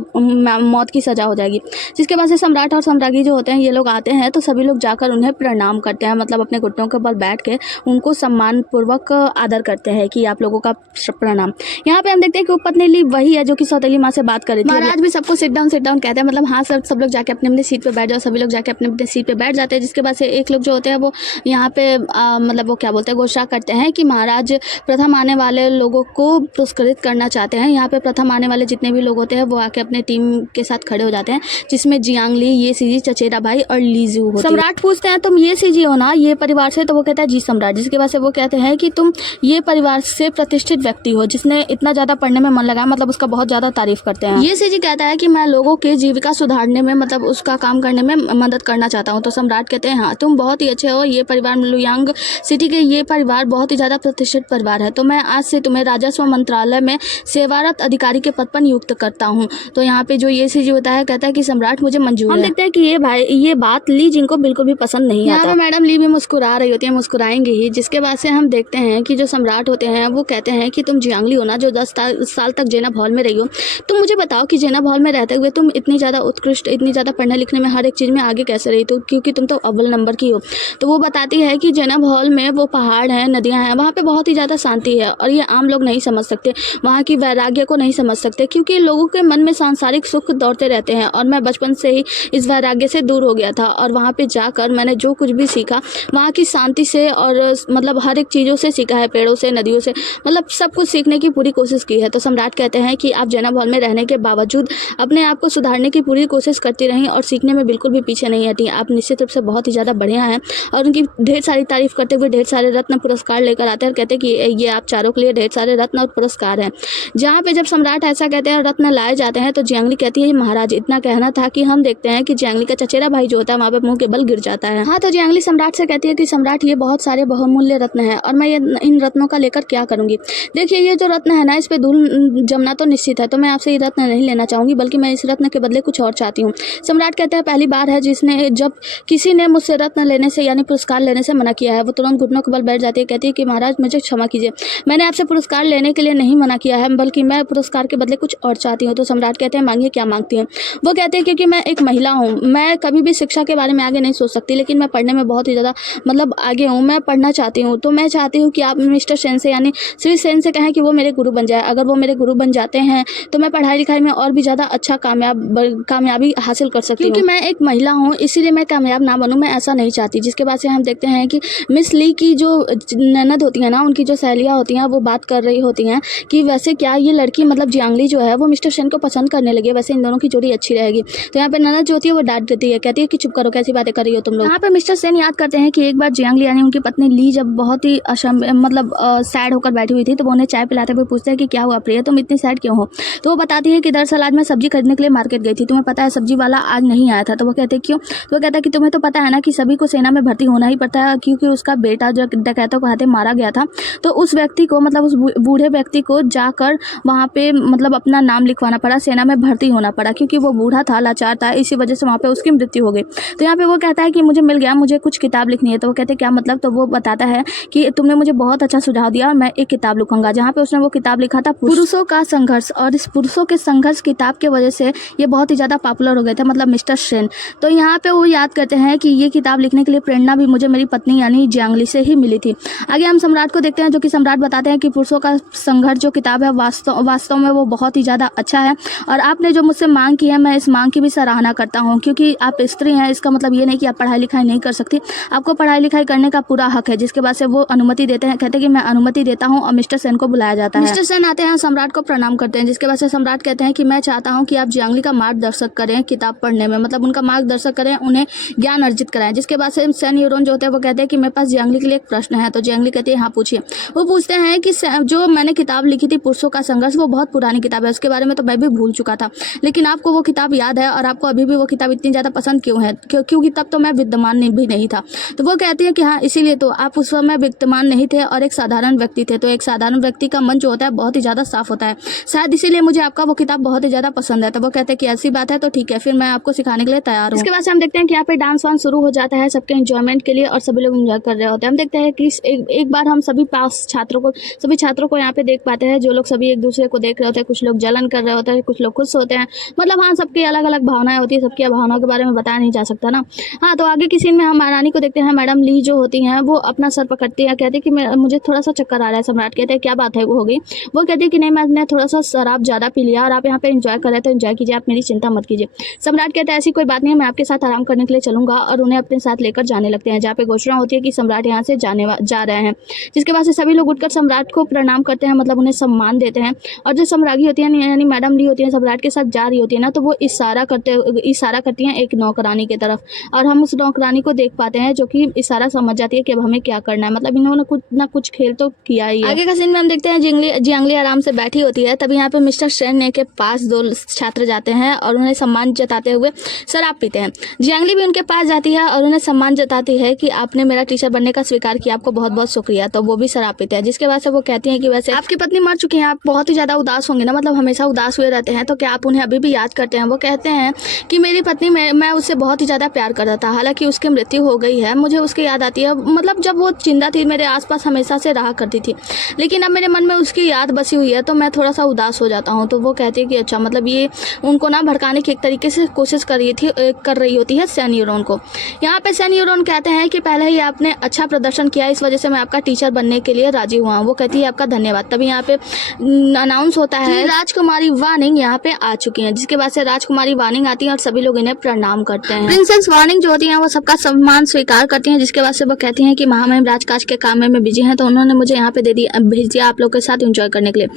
मौत की सजा हो जाएगी। जिसके बाद से सम्राट और सम्राज्ञी जो होते हैं ये लोग आते हैं, तो सभी लोग जाकर उन्हें प्रणाम करते हैं, मतलब अपने घुटनों के बल बैठ के उनको सम्मान पूर्वक आदर करते हैं कि आप लोगों का प्रणाम। यहाँ पे हम देखते हैं कि उपपत्नी ली वही है जो कि सौतेली माँ से बात कर रही थी। महाराज भी सबको सिट डाउन कहते हैं, मतलब हाँ सब लोग जाके अपने अपने सीट पे बैठ जाओ। सभी लोग जाके अपने अपने सीट पे बैठ जाते हैं। जिसके बाद से एक लोग जो होते हैं वो यहाँ पे मतलब वो क्या बोलते हैं, घोषणा करते हैं कि महाराज प्रथम आने वाले लोगों को पुरस्कृत करना चाहते हैं। यहाँ पे प्रथम आने वाले जितने भी लोग होते हैं वो आके अपने टीम के साथ खड़े हो जाते हैं, जिसमें जियांगली, ये सीजी, चचेरा भाई और लीजू होती है। सम्राट पूछते हैं तुम ये सीजी हो ना, ये परिवार से। तो वो कहता है जी सम्राट। जिसके बाद से वो कहते हैं कि तुम ये परिवार से प्रतिष्ठित व्यक्ति हो जिसने इतना ज्यादा पढ़ने में मन लगाया, मतलब उसका बहुत ज्यादा तारीफ करते हैं। ये सीजी कहता है कि मैं लोगों के जीविका सुधारने में, मतलब उसका काम करने में मदद करना चाहता हूँ। तो सम्राट कहते हैं हाँ तुम बहुत ही अच्छे हो, ये परिवार लुयांग सिटी के ये परिवार बहुत ही ज्यादा प्रतिष्ठित परिवार है, तो मैं आज से तुम्हें राजस्व मंत्रालय में सेवारत अधिकारी के पद पर नियुक्त करता हूँ। तो यहाँ पे जो ये सीजी होता है कहता है कि सम्राट मुझे मंजूर है। हम देखते हैं कि ये बात ली जिनको बिल्कुल भी पसंद नहीं आता। मैडम ली भी मुस्कुरा रही होती है, मुस्कुराएंगे ही। जिसके बाद से हम देखते हैं कि जो सम्राट होते हैं वो कहते हैं कि तुम जियांगली हो ना, जो 10 साल तक जेनब हॉल में रही हो, तुम मुझे बताओ कि जेनब हॉल में रहते हुए तुम इतनी ज़्यादा उत्कृष्ट, इतनी ज़्यादा पढ़ने लिखने में हर एक चीज़ में आगे कैसे रही, तो क्योंकि तुम तो अव्वल नंबर की हो। तो वो बताती है कि जेनब हॉल में वो पहाड़ हैं, नदियाँ हैं, वहाँ पे बहुत ही ज़्यादा शांति है और ये आम लोग नहीं समझ सकते, वहाँ की वैराग्य को नहीं समझ सकते, क्योंकि लोगों के मन में सांसारिक सुख दौड़ते रहते हैं। और मैं बचपन से ही इस वैराग्य से दूर हो गया था और वहाँ पे जाकर मैंने जो कुछ भी सीखा वहाँ की शांति से और मतलब हर एक चीज़ों से सीखा है, पेड़ों से, नदियों से, मतलब सब कुछ सीखने की पूरी कोशिश की है। तो सम्राट कहते हैं कि आप जैनब हॉल में रहने के बावजूद अपने आप को सुधारने की पूरी कोशिश करती रहीं और सीखने में बिल्कुल भी पीछे नहीं हटी। आप निश्चित रूप से बहुत ही ज़्यादा बढ़िया हैं। और उनकी ढेर सारी तारीफ करते हुए ढेर सारे रत्न पुरस्कार लेकर आते हैं और कहते हैं कि ये आप चारों के लिए ढेर सारे रत्न और पुरस्कार हैं। जहाँ पे जब सम्राट ऐसा कहते हैं रत्न लाए जाते हैं तो जियांगली कहती है महाराज इतना कहना था कि हम देखते हैं कि जियांगली का चचेरा भाई जो होता है वहाँ पे मुंह के बल गिर जाता है। हाँ, तो जियांगली सम्राट से कहती है कि सम्राट ये बहुत सारे बहुमूल्य रत्न हैं और मैं ये इन रत्नों का लेकर क्या करूंगी। देखिए ये जो रत्न है ना, इस पे धूल जमना तो निश्चित है, तो मैं आपसे ये रत्न नहीं लेना चाहूंगी, बल्कि मैं इस रत्न के बदले कुछ और चाहती हूँ। सम्राट कहते हैं पहली बार है जब किसी ने मुझसे रत्न लेने से यानी पुरस्कार लेने से मना किया है। वो तुरंत घुटनों के बल बैठ जाती है, कहती है कि महाराज मुझे क्षमा कीजिए, मैंने आपसे पुरस्कार लेने के लिए नहीं मना किया है, बल्कि मैं पुरस्कार के बदले कुछ और चाहती हूँ। तो सम्राट कहते हैं मांगिए, क्या मांगती हैं। वो कहते हैं क्योंकि मैं एक महिला हूँ, मैं कभी भी शिक्षा के बारे में आगे नहीं सोच सकती, लेकिन मैं पढ़ने में बहुत ही ज़्यादा मतलब आगे हूँ, मैं पढ़ना चाहती हूँ। तो मैं चाहती हूँ कि आप मिस्टर सेन से यानी श्री सेन से कहें कि वो मेरे गुरु बन जाए। अगर वो मेरे गुरु बन जाते हैं तो मैं पढ़ाई लिखाई में और भी ज़्यादा अच्छा कामयाबी हासिल कर सकती हूँ। क्योंकि मैं एक महिला हूँ इसीलिए मैं कामयाब ना बनूँ, मैं ऐसा नहीं चाहती। जिसके बाद से हम देखते हैं कि मिस ली की जो ननद होती है ना, उनकी जो सहेलियाँ होती हैं वो बात कर रही होती हैं कि वैसे क्या ये लड़की मतलब जियांगली जो है वो मिस्टर सेन को पसंद करने लगी है, वैसे इन दोनों की जोड़ी अच्छी रहेगी। तो यहाँ पे ननद जो होती है वो डांट देती है, कहती है कि चुप करो, कैसी बातें कर रही हो तुम लोग। यहाँ पे मिस्टर सेन याद करते हैं कि एक बार जियांगली यानी उनकी पत्नी ली जब बहुत ही मतलब सैड होकर बैठी हुई थी तो वो उन्हें चाय पिलाते हुए पूछते हैं कि क्या हुआ प्रिय, तुम इतनी सैड क्यों हो। तो वो बताती है कि दरअसल आज मैं सब्जी खरीदने के लिए मार्केट गई थी, तुम्हें पता है सब्जी वाला आज नहीं आया था। तो वो कहते हैं क्यों। तो वो कहता है कि तुम्हें तो पता है ना कि सभी को सेना में भर्ती होना ही पड़ता है, क्योंकि उसका बेटा जो डकैतों के हाथे मारा गया था तो उस व्यक्ति को मतलब उस बूढ़े व्यक्ति को जाकर वहाँ पे मतलब अपना नाम लिखवाना पड़ा, सेना में भर्ती होना पड़ा, क्योंकि वो बूढ़ा था, लाचार था, इसी वजह से वहाँ पे उसकी मृत्यु हो गई। तो यहाँ पे वो कहता है कि मुझे मिल गया, मुझे कुछ किताब लिखनी है। तो वो कहते हैं क्या मतलब। तो वो बताता है कि तुमने मुझे बहुत अच्छा सुझाव दिया और मैं एक किताब लिखूंगा। जहाँ पे उसने वो किताब लिखा था पुरुषों का संघर्ष, और इस पुरुषों के संघर्ष किताब के वजह से ये बहुत ही ज़्यादा पॉपुलर हो गए थे, मतलब मिस्टर सेन। तो यहाँ पे वो याद करते हैं कि ये किताब लिखने के लिए प्रेरणा भी मुझे मेरी पत्नी यानी जियांगली से ही मिली थी। आगे हम सम्राट को देखते हैं जो कि सम्राट बताते हैं कि पुरुषों का संघर्ष जो किताब है वास्तव में वो बहुत ही ज़्यादा अच्छा है और आपने जो मुझसे मांग की है मैं इस मांग की भी सराहना करता हूँ, क्योंकि आप स्त्री हैं इसका मतलब ये नहीं कि आप पढ़ाई लिखाई नहीं कर सकती, आपको पढ़ाई लिखाई करने का पूरा हक है। जिसके बाद से वो अनुमति देते हैं, कहते हैं कि मैं अनुमति देता हूँ और मिस्टर सेन को बुलाया जाता है। मिस्टर सेन आते हैं, सम्राट को प्रणाम करते हैं। जिसके बाद से सम्राट कहते हैं कि मैं चाहता हूँ कि आप जियांगली का मार्गदर्शक करें किताब पढ़ने में, मतलब उनका मार्गदर्शक करें, उन्हें ज्ञान अर्जित कराएं। जिसके बाद से सेन यूरोन जो होते हैं वो कहते हैं कि मेरे पास जियांगली के लिए एक प्रश्न है। तो जियांगली कहती है हाँ पूछिए। वो पूछते हैं कि जो मैंने किताब लिखी थी पुरुषों का संघर्ष, वो बहुत पुरानी किताब है, उसके बारे में तो मैं भी भूल चुका था, लेकिन आपको वो किताब याद है और आपको अभी भी वो किताब इतनी ज़्यादा पसंद क्यों है, क्योंकि तब तो मैं विद्यमान भी नहीं था। तो वो कहती है कि हाँ इसीलिए तो आप उस समय विद्यमान नहीं थे और एक साधारण व्यक्ति थे। तो एक साधारण व्यक्ति का मन जो होता है बहुत ही ज़्यादा साफ होता है, शायद इसीलिए मुझे आपका वो किताब बहुत ही ज़्यादा पसंद है। तो वो कहते हैं कि ऐसी बात है तो ठीक है, फिर मैं आपको सिखाने के लिए तैयार हूँ। इसके बाद से हम देखते हैं कि यहाँ पे डांस वांस शुरू हो जाता है सबके एंजॉयमेंट के लिए और सभी लोग एंजॉय कर रहे होते हैं। हम देखते हैं कि एक बार हम सभी छात्रों को यहाँ पे देख पाते हैं, जो लोग सभी एक दूसरे को देख रहे होते हैं, कुछ लोग जलन कर रहे होते हैं, कुछ लोग खुश होते हैं, मतलब हाँ सबकी अलग अलग भावनाएं होती है, सबकी भावनाओं के बारे में बताया नहीं जा सकता ना। हाँ, तो आगे की सीन में हम महारानी को देखते हैं। मैडम ली जो होती हैं वो अपना सर पकड़ती है, कहती है कि मुझे थोड़ा सा चक्कर आ रहा है। सम्राट कहते हैं क्या बात है, वो हो गई। वो कहती है कि नहीं मैंने थोड़ा सा शराब ज़्यादा पी लिया और आप यहाँ पे एंजॉय कर रहे थे, एंजॉय कीजिए, आप मेरी चिंता मत कीजिए। सम्राट कहता है ऐसी कोई बात नहीं है, मैं आपके साथ आराम करने के लिए चलूंगा, और उन्हें अपने साथ लेकर जाने लगते हैं, जहाँ पे घोषणा होती है कि सम्राट यहाँ से जा रहे हैं। जिसके बाद से सभी लोग उठकर सम्राट को प्रणाम करते हैं, मतलब उन्हें सम्मान देते हैं। और जो सम्राज्ञी होती है यानी मैडम ली होती है, सम्राट के साथ जा रही होती है ना, तो वो इशारा करती हैं एक नौकरानी की तरफ, और हम उस नौकरानी को देख पाते हैं जो कि इशारा समझ जाती है कि अब हमें क्या करना है, मतलब इन्होंने कुछ ना कुछ खेल तो किया ही है। आगे का सीन में हम देखते हैं जियांगली आराम से बैठी होती है, तभी यहाँ पे मिस्टर सेन के पास दो छात्र जाते हैं और उन्हें सम्मान जताते हुए शराब पीते हैं। जियांगली भी उनके पास जाती है और उन्हें सम्मान जताती है कि आपने मेरा टीचर बनने का स्वीकार किया, आपको बहुत बहुत शुक्रिया। तो वो भी शराब पीते हैं। जिसके बाद से वो कहती हैं कि वैसे आपकी पत्नी मर चुकी है, आप बहुत ही ज़्यादा उदास होंगे ना, मतलब हमेशा उदास हुए रहते हैं, तो क्या आप उन्हें अभी भी याद करते हैं। वो कहते हैं कि मेरी पत्नी मैं उससे बहुत ही ज़्यादा प्यार करता था, हालांकि उसकी मृत्यु हो गई है, मुझे उसकी याद आती है, मतलब जब वो जिंदा थी मेरे आसपास हमेशा से रहा करती थी, लेकिन अब मेरे मन में उसकी याद बसी हुई है तो मैं थोड़ा सा उदास हो जाता हूँ। तो वो कहती है कि अच्छा, मतलब ये उनको ना भड़काने की एक तरीके से कोशिश कर रही होती है सेन यूरोन को। यहाँ पे सेन यूरोन कहते हैं कि पहले ही आपने अच्छा प्रदर्शन किया, इस वजह से मैं आपका टीचर बनने के लिए राजी हुआ हूँ। वो कहती है आपका धन्यवाद। तभी यहाँ पे अनाउंस होता है राजकुमारी वार्निंग यहाँ पे आ चुकी हैं, जिसके बाद से राजकुमारी वार्निंग आती है और सभी लोग इन्हें प्रणाम करते हैं। प्रिंसेस वार्निंग जो होती है वो सबका सम्मान स्वीकार करती हैं, जिसके बाद से वो कहती हैं कि महामहिम राजकाज के काम में बिजी हैं, तो उन्होंने मुझे यहाँ पे भेज दिया आप लोग के साथ एंजॉय करने के लिए।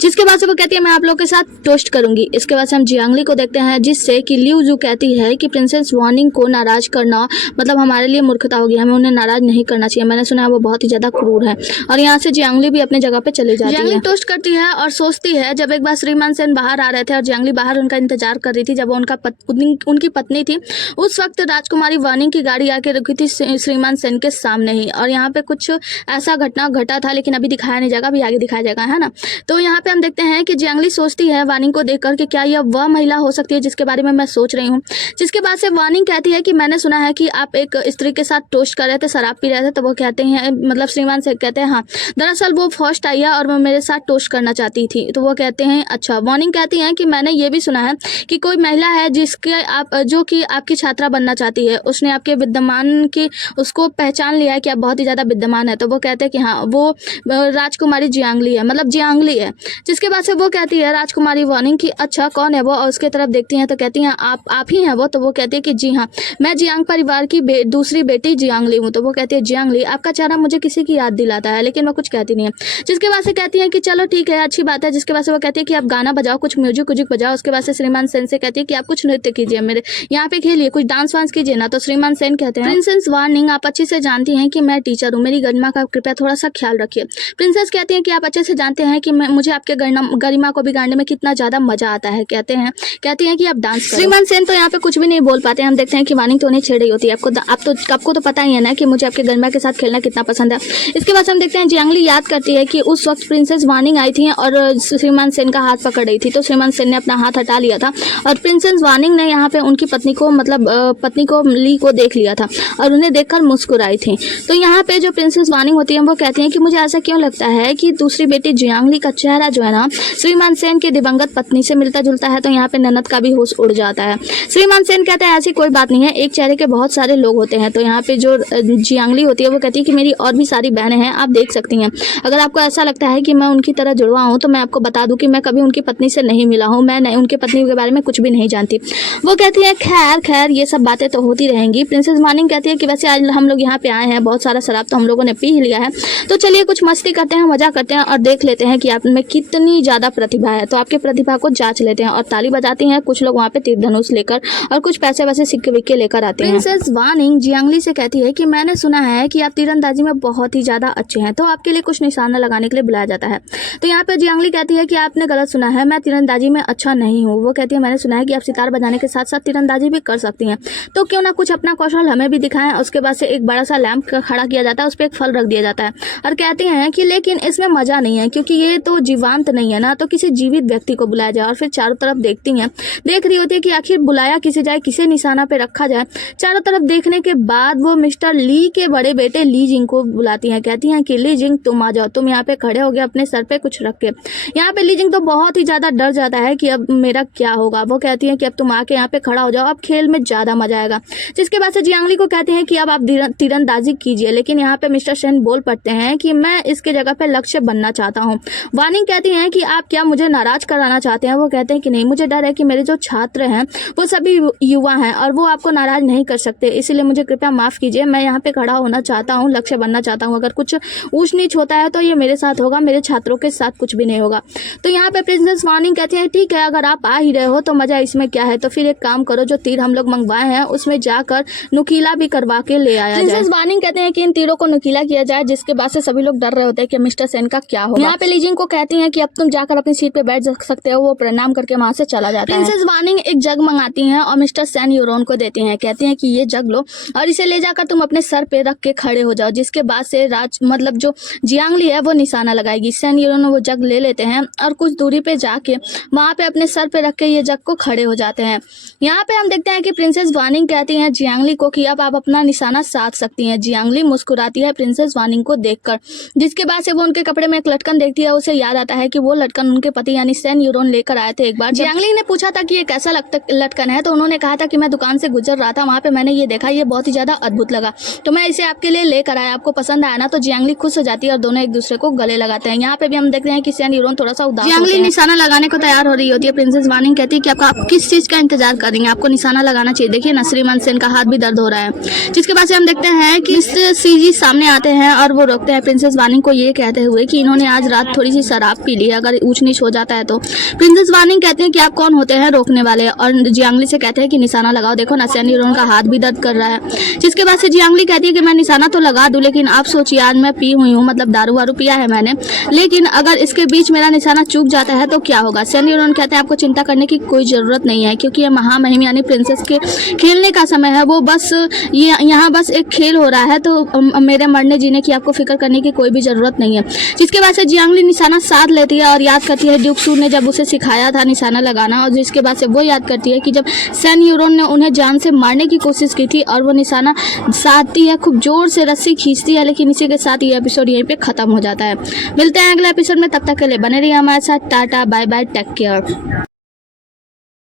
जिसके बाद से वो कहती है मैं आप लोग के साथ टोस्ट करूंगी। इसके बाद से हम जियांगली को देखते हैं, जिससे कि लियू जू कहती है कि प्रिंसेस वार्निंग को नाराज करना मतलब हमारे लिए मूर्खता होगी, हमें उन्हें नाराज नहीं करना चाहिए। मैंने सुना है वो बहुत ही ज्यादा क्रूर है। और यहाँ से जियांगली भी अपने जगह पे चली जाती है। जियांगली टोस्ट करती है और सोचती है जब एक बार श्रीमान सेन बाहर आ रहे थे और जियांगली बाहर उनका इंतजार कर रही थी, जब उनकी पत्नी थी, उस वक्त राजकुमारी वार्निंग की गाड़ी आके रुकी थी श्रीमान सेन के सामने ही। और यहाँ पे कुछ ऐसा घटना घटा था, लेकिन अभी दिखाया नहीं जाएगा, अभी आगे दिखाया जाएगा, है ना। तो यहाँ पे हम देखते हैं कि जियांगली सोचती है वार्निंग को देखकर कि क्या यह वह महिला हो सकती है जिसके बारे में मैं सोच रही हूँ। जिसके बाद से वार्निंग कहती है कि मैंने सुना है कि आप एक स्त्री के साथ टोस्ट कर रहे थे, शराब पी रहे थे। तो वो कहते हैं मतलब श्रीमान से कहते हैं हाँ, दरअसल वो फर्स्ट आई है और वो मेरे साथ टोस्ट करना चाहती थी। तो वो कहते हैं अच्छा। वार्निंग कहती है कि मैंने ये भी सुना है कि कोई महिला है जिसके आप जो कि आपकी छात्रा बनना चाहती है, उसने आपके विद्यमान की उसको पहचान लिया है कि आप बहुत ही ज़्यादा विद्यमान है। तो वो कहते हैं कि हाँ वो राजकुमारी जियांगली है, मतलब जियांगली है। जिसके बाद से वो कहती है राजकुमारी वार्निंग की अच्छा कौन है वो, और उसके तरफ देखती हैं तो कहती हैं आप ही हैं वो। तो वो कहती है कि जी हाँ, मैं जियांग परिवार की दूसरी बेटी जियांगली हूँ। तो वो कहती है जियांगली आपका चेहरा मुझे किसी की याद दिलाता है, लेकिन वो कुछ कहती नहीं है। जिसके बाद से कहती है कि चलो ठीक है, अच्छी बात है। जिसके बाद से वो कहती है कि आप गाना बजाओ, कुछ म्यूजिक बजाओ। उसके बाद से श्रीमान सेन से कहती है कि आप कुछ नृत्य कीजिए, मेरे यहाँ पे खेलिए, कुछ डांस वांस कीजिए ना। तो श्रीमान सेन कहते हैं प्रिंसेस वार्निंग आप अच्छी से जानती हैं कि मैं टीचर हूँ, मेरी गरिमा का कृपया थोड़ा सा ख्याल रखिए। प्रिंसेस कहती हैं कि आप अच्छे से जानते हैं कि मुझे आपके गरिमा को बिगाड़ने में कितना ज्यादा मजा आता है। कहती हैं कि आप डांस करो। श्रीमान सेन तो यहाँ पे कुछ भी नहीं बोल पाते हैं। हम देखते हैं कि वार्निंग तो उन्हें छेड़ रही होती है। आपको तो पता ही है ना कि मुझे आपके गरिमा के साथ खेलना कितना पसंद है। इसके बाद हम देखते हैं जियांगली याद करती है कि उस वक्त प्रिंसेस वार्निंग आई थी और श्रीमान सेन का हाथ पकड़ रही थी। तो श्रीमान सेन ने अपना हाथ हटा लिया था और प्रिंसेस वार्निंग ने यहाँ पे उनकी पत्नी को ली को देख लिया था और उन्हें देखकर मुस्कुराई थी। तो यहाँ पे जो प्रिंसेस वार्निंग होती है वो कहती हैं कि मुझे ऐसा क्यों लगता है कि दूसरी बेटी जियांगली का चेहरा जो है ना श्रीमान सेन की दिवंगत पत्नी से मिलता जुलता है। तो यहाँ पे ननद का भी होश उड़ जाता है। श्रीमान सेन कहते हैं ऐसी कोई बात नहीं है, एक चेहरे के बहुत सारे लोग होते हैं। तो यहाँ पे जो जियांगली होती है वो कहती है कि मेरी और भी सारी बहनें हैं, आप देख सकती हैं। अगर आपको ऐसा लगता है कि मैं उनकी तरह जुड़वा हूँ तो मैं आपको बता दूं कि मैं कभी उनकी पत्नी से नहीं मिला हूँ, मैं उनकी पत्नी के बारे में कुछ भी नहीं जानती। वो कहती है खैर ये सब बातें तो होती रहेंगी। प्रिंसेस वार्निंग कहती है कि वैसे आज हम लोग यहाँ पे आए हैं, बहुत सारा शराब तो हम लोगों ने पी ही लिया है, तो चलिए कुछ मस्ती करते हैं, मजा करते हैं और देख लेते हैं कि आप में कितनी ज्यादा प्रतिभा है। तो आपके प्रतिभा को जांच लेते हैं और ताली बजाती हैं। कुछ लोग वहाँ पे तीर धनुष लेकर और कुछ पैसे वैसे सिक्के विक्के लेकर आते हैं। प्रिंसेस वार्निंग जियांगली से कहती है कि मैंने सुना है कि आप तीरंदाजी में बहुत ही ज्यादा अच्छे हैं, तो आपके लिए कुछ निशाना लगाने के लिए बुलाया जाता है। तो यहाँ पे जियांगली कहती है कि आपने गलत सुना है, मैं तीरंदाजी में अच्छा नहीं हूँ। वो कहती है मैंने सुना है कि आप सितार बजाने के साथ साथ तीरंदाजी भी कर सकती हैं, तो क्यों ना कुछ अपना कौशल हमें भी दिखाएं। उसके बाद से एक बड़ा सा लैंप खड़ा किया जाता है, उस पर एक फल रख दिया जाता है और कहते हैं कि लेकिन इसमें मजा नहीं है क्योंकि ये तो जीवांत नहीं है ना, तो किसी जीवित व्यक्ति को बुलाया जाए। और फिर चारों तरफ देखती हैं, देख रही होती है कि आखिर बुलाया किसे जाए, किसे निशाना पे रखा जाए। चारों तरफ देखने के बाद वो मिस्टर ली के बड़े बेटे ली जिंग को बुलाती हैं। कहती हैं कि ली जिंग तुम आ जाओ, तुम यहाँ पे खड़े हो गए अपने सर पे कुछ रख के। यहाँ पे ली जिंग तो बहुत ही ज्यादा डर जाता है कि अब मेरा क्या होगा। वो कहती हैं कि अब तुम आके यहाँ पे खड़ा हो जाओ, अब खेल में ज्यादा मजा आएगा। जिसके बाद से जियांगली को कहते हैं कि अब आप तीरंदाजी कीजिए, लेकिन यहाँ पे मिस्टर सेन बोल पड़ते हैं कि मैं इसके जगह पे लक्ष्य बनना चाहता हूँ। वार्निंग कहती हैं कि आप क्या मुझे नाराज कराना चाहते हैं। वो कहते हैं कि नहीं, मुझे डर है कि मेरे जो छात्र हैं वो सभी युवा हैं और वो आपको नाराज नहीं कर सकते, इसीलिए मुझे कृपया माफ कीजिए। मैं यहाँ पे खड़ा होना चाहता हूँ, लक्ष्य बनना चाहता हूँ। अगर कुछ ऊंच नीच होता है तो ये मेरे साथ होगा, मेरे छात्रों के साथ कुछ भी नहीं होगा। तो यहाँ पे प्रिंसेस वार्निंग कहती है ठीक है, अगर आप आ ही रहे हो तो मजा इसमें क्या है, तो फिर एक काम करो, जो तीर हम लोग मंगवाए हैं उसमें जाकर नुकीला भी करवा के ले आया जाए। प्रिंसेस वार्निंग कहते हैं कि इन तीरों को नुकीला किया जाए, जिसके बाद से सभी लोग डर रहे होते हैं कि मिस्टर सेन का क्या होगा। यहाँ पे ली जिंग को कहती हैं कि अब तुम जाकर अपनी सीट पे बैठ सकते हो। वो प्रणाम करके वहां से चला जाता है। प्रिंसेस वार्निंग एक जग मंगाती हैं और मिस्टर सेन यूरोन को देती हैं। कहती हैं कि ये जग लो और इसे ले जाकर तुम अपने सर पे रख के खड़े हो जाओ। जिसके बाद से जो जियांगली है वो निशाना लगाएगी। सेन यूरोन वो जग ले लेते हैं और कुछ दूरी पे जाके वहां पे अपने सर पे रख के ये जग को खड़े हो जाते हैं। यहाँ पे हम देखते हैं कि प्रिंसेस वार्निंग कहती हैं जियांगली को कि अब आप अपना निशाना साध सकती हैं। जियांगली मुस्कुराती है प्रिंसेस वार्निंग को देखकर। जिसके बाद से वो उनके कपड़े में एक लटकन देखती है। उसे याद आता है कि वो लटकन उनके पति यानी सेन यूरोन लेकर आए थे एक बार। जियांगली ने पूछा था कि ये कैसा लटकन है, तो उन्होंने कहा था कि मैं दुकान से गुजर रहा था, वहां पे मैंने ये देखा, ये बहुत ही ज्यादा अद्भुत लगा, तो मैं इसे आपके लिए लेकर आया। आपको पसंद आया ना तो जियांगली खुश हो जाती है और दोनों एक दूसरे को गले लगाते हैं। यहाँ पे भी हम देखते हैं कि सैन यूरोन थोड़ा सा उदास होते हैं। जियांगली निशाना लगाने को तैयार हो रही होती है। प्रिंसेस वानिंग कहती है कि आप किस चीज का इंतजार कर रही हैं, आपको निशाना लगाना चाहिए। देखिए ना, श्रीमान सेन का हाथ भी दर्द हो रहा है। जिसके बाद से हम देखते हैं कि सीजी सामने आते हैं और वो रोकते हैं प्रिंसेस वानिंग को ये कहते हुए कि इन्होंने आज रात थोड़ी सी शराब पी ली है, अगर ऊंच नीच हो जाता है तो। प्रिंसेस वानिंग कहते हैं कि आप कौन होते हैं रोकने वाले, और जियांगली से कहते हैं कि निशाना लगाओ। देखो ना, सैन यूरोन का हाथ भी दर्द कर रहा है। जिसके बाद से जियांगली कहती है कि मैं निशाना तो लगा दूं, लेकिन आप सोचिए आज मैं पी हुई हूँ, मतलब दारू वारू पिया है मैंने, लेकिन अगर इसके बीच मेरा निशाना चूक जाता है तो क्या होगा। सैन यूरोन कहते हैं आपको चिंता करने की कोई जरूरत नहीं है, क्योंकि ये महामहिम यानी प्रिंसेस के खेलने का समय है। वो बस ये यहाँ बस एक खेल हो रहा है, तो मेरे मरने जीने की आपको फिक्र करने की कोई भी जरूरत नहीं है। जिसके बाद से जियांगली निशाना साध लेती है और याद करती है ड्यूक सू ने जब उसे सिखाया था निशाना लगाना, और जिसके बाद से वो याद करती है कि जब सैन यूरोन ने उन्हें जान से मारने की कोशिश की थी और वो निशाना साधती है, खूब जोर से रस्सी खींचती है। लेकिन इसी के साथ ये एपिसोड यहीं पे खत्म हो जाता है। मिलते हैं अगले एपिसोड में, तब तक के लिए बने रहिए हमारे साथ। Tata bye bye, take care.